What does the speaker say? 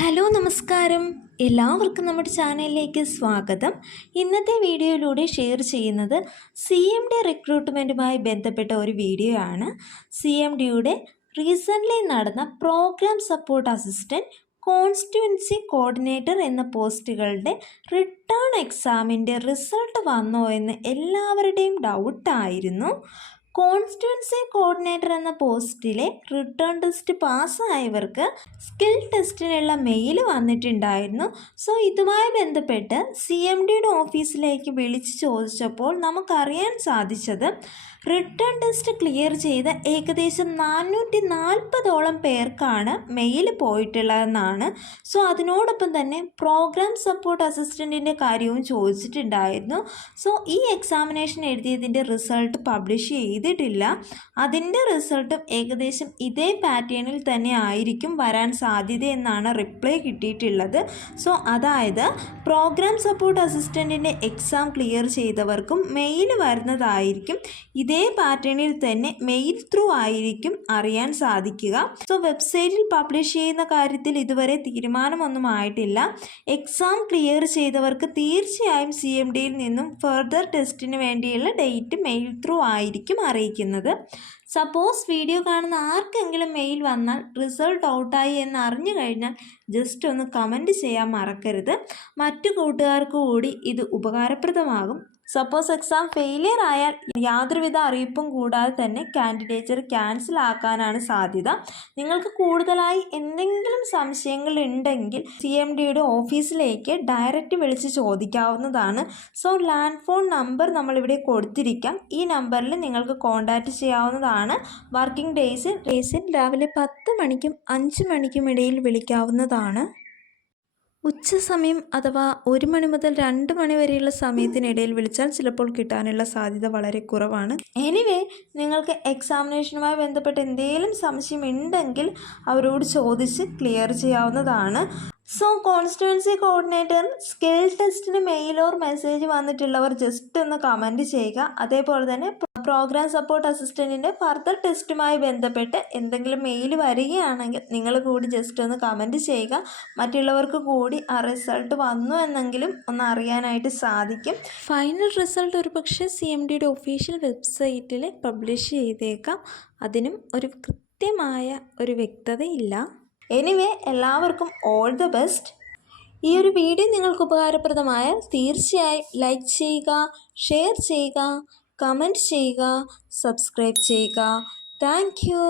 Hello നമസ്കാരം, എല്ലാവർക്കും നമ്മുടെ ചാനലിലേക്ക് സ്വാഗതം. ഇന്നത്തെ വീഡിയോയിലൂടെ ഷെയർ ചെയ്യുന്നത് CMD റിക്രൂട്ട്മെൻറ്റുമായി ബന്ധപ്പെട്ട ഒരു വീഡിയോ ആണ്. CMDയുടെ റീസെൻ്റ്ലി നടന്ന programme support assistant, constituency coordinator എന്ന പോസ്റ്റുകളുടെ റിട്ടേൺ എക്സാമിൻ്റെ റിസൾട്ട് വന്നോ എന്ന് എല്ലാവരുടെയും ഡൗട്ടായിരുന്നു. കോൺസ്റ്റിറ്റ്യുവൻസി കോർഡിനേറ്റർ എന്ന പോസ്റ്റിലെ റിട്ടേൺ ടെസ്റ്റ് പാസ്സായവർക്ക് സ്കിൽ ടെസ്റ്റിനുള്ള മെയിൽ വന്നിട്ടുണ്ടായിരുന്നു. സോ ഇതുമായി ബന്ധപ്പെട്ട് CMDയുടെ ഓഫീസിലേക്ക് വിളിച്ച് ചോദിച്ചപ്പോൾ നമുക്കറിയാൻ സാധിച്ചത് റിട്ടേൺ ടെസ്റ്റ് ക്ലിയർ ചെയ്ത ഏകദേശം 440ഓളം പേർക്കാണ് മെയിൽ പോയിട്ടുള്ളതെന്നാണ്. സോ അതിനോടൊപ്പം തന്നെ പ്രോഗ്രാം സപ്പോർട്ട് അസിസ്റ്റൻറ്റിൻ്റെ കാര്യവും ചോദിച്ചിട്ടുണ്ടായിരുന്നു. സോ ഈ എക്സാമിനേഷൻ എഴുതിയതിൻ്റെ റിസൾട്ട് പബ്ലിഷ് ചെയ്തിട്ടില്ല. അതിൻ്റെ റിസൾട്ടും ഏകദേശം ഇതേ പാറ്റേണിൽ തന്നെ ആയിരിക്കും വരാൻ സാധ്യതയെന്നാണ് റിപ്ലൈ കിട്ടിയിട്ടുള്ളത്. സോ അതായത് പ്രോഗ്രാം സപ്പോർട്ട് അസിസ്റ്റൻറ്റിൻ്റെ എക്സാം ക്ലിയർ ചെയ്തവർക്കും മെയിൽ വരുന്നതായിരിക്കും. ഇതേ പാറ്റേണിൽ തന്നെ മെയിൽ ത്രൂ ആയിരിക്കും അറിയാൻ സാധിക്കുക. സോ വെബ്സൈറ്റിൽ പബ്ലിഷ് ചെയ്യുന്ന കാര്യത്തിൽ ഇതുവരെ തീരുമാനമൊന്നും ആയിട്ടില്ല. എക്സാം ക്ലിയർ ചെയ്തവർക്ക് തീർച്ചയായും CMDയിൽ നിന്നും ഫർദർ ടെസ്റ്റിന് വേണ്ടിയുള്ള ഡേറ്റ് മെയിൽ ത്രൂ ആയിരിക്കും അറിയിക്കുന്നത്. സപ്പോസ് വീഡിയോ കാണുന്ന ആർക്കെങ്കിലും മെയിൽ വന്നാൽ റിസൾട്ട് ഔട്ടായി എന്ന് അറിഞ്ഞു കഴിഞ്ഞാൽ ജസ്റ്റ് ഒന്ന് കമൻറ്റ് ചെയ്യാൻ മറക്കരുത്. മറ്റു കൂട്ടുകാർക്ക് കൂടി ഇത് ഉപകാരപ്രദമാകും. സപ്പോസ് എക്സാം ഫെയിലിയർ ആയാൽ യാതൊരുവിധ അറിയിപ്പും കൂടാതെ തന്നെ കാൻഡിഡേച്ചർ ക്യാൻസൽ ആക്കാനാണ് സാധ്യത. നിങ്ങൾക്ക് കൂടുതലായി എന്തെങ്കിലും സംശയങ്ങൾ ഉണ്ടെങ്കിൽ CMDയുടെ ഓഫീസിലേക്ക് ഡയറക്റ്റ് വിളിച്ച് ചോദിക്കാവുന്നതാണ്. സോ ലാൻഡ് ഫോൺ നമ്പർ നമ്മളിവിടെ കൊടുത്തിരിക്കാം. ഈ നമ്പറിൽ നിങ്ങൾക്ക് കോൺടാക്റ്റ് ചെയ്യാവുന്നതാണ്. വർക്കിംഗ് ഡേയ്സിൽ രാവിലെ 10 മണിക്കും 5 മണിക്കും ഇടയിൽ വിളിക്കാവുന്നതാണ്. ഉച്ച സമയം അഥവാ 1 മണി മുതൽ 2 മണി വരെയുള്ള സമയത്തിനിടയിൽ വിളിച്ചാൽ ചിലപ്പോൾ കിട്ടാനുള്ള സാധ്യത വളരെ കുറവാണ്. എനിവേ, നിങ്ങൾക്ക് എക്സാമിനേഷനുമായി ബന്ധപ്പെട്ട് എന്തെങ്കിലും സംശയം ഉണ്ടെങ്കിൽ അവരോട് ചോദിച്ച് ക്ലിയർ ചെയ്യാവുന്നതാണ്. സോ കോൺസ്റ്റിറ്റ്യുവൻസി കോർഡിനേറ്റർ സ്കിൽ ടെസ്റ്റിന് മെയിൽ ഓർ മെസ്സേജ് വന്നിട്ടുള്ളവർ ജസ്റ്റ് ഒന്ന് കമൻറ്റ് ചെയ്യുക. അതേപോലെ തന്നെ പ്രോഗ്രാം സപ്പോർട്ട് അസിസ്റ്റൻറ്റിൻ്റെ ഫർദർ ടെസ്റ്റുമായി ബന്ധപ്പെട്ട് എന്തെങ്കിലും മെയിൽ വരികയാണെങ്കിൽ നിങ്ങൾ കൂടി ജസ്റ്റ് ഒന്ന് കമൻറ്റ് ചെയ്യുക. മറ്റുള്ളവർക്ക് കൂടി ആ റിസൾട്ട് വന്നു എന്നെങ്കിലും ഒന്ന് അറിയാനായിട്ട് സാധിക്കും. ഫൈനൽ റിസൾട്ട് ഒരു പക്ഷേ CMDയുടെ ഒഫീഷ്യൽ വെബ്സൈറ്റിൽ പബ്ലിഷ് ചെയ്തേക്കാം. അതിനും ഒരു കൃത്യമായ ഒരു വ്യക്തതയില്ല. എനിവേ, എല്ലാവർക്കും ഓൾ ദ ബെസ്റ്റ്. ഈ ഒരു വീഡിയോ നിങ്ങൾക്ക് ഉപകാരപ്രദമായാൽ തീർച്ചയായും ലൈക്ക് ചെയ്യുക, ഷെയർ ചെയ്യുക, കമൻറ്റ് ചെയ്യുക, സബ്സ്ക്രൈബ് ചെയ്യുക. Thank you.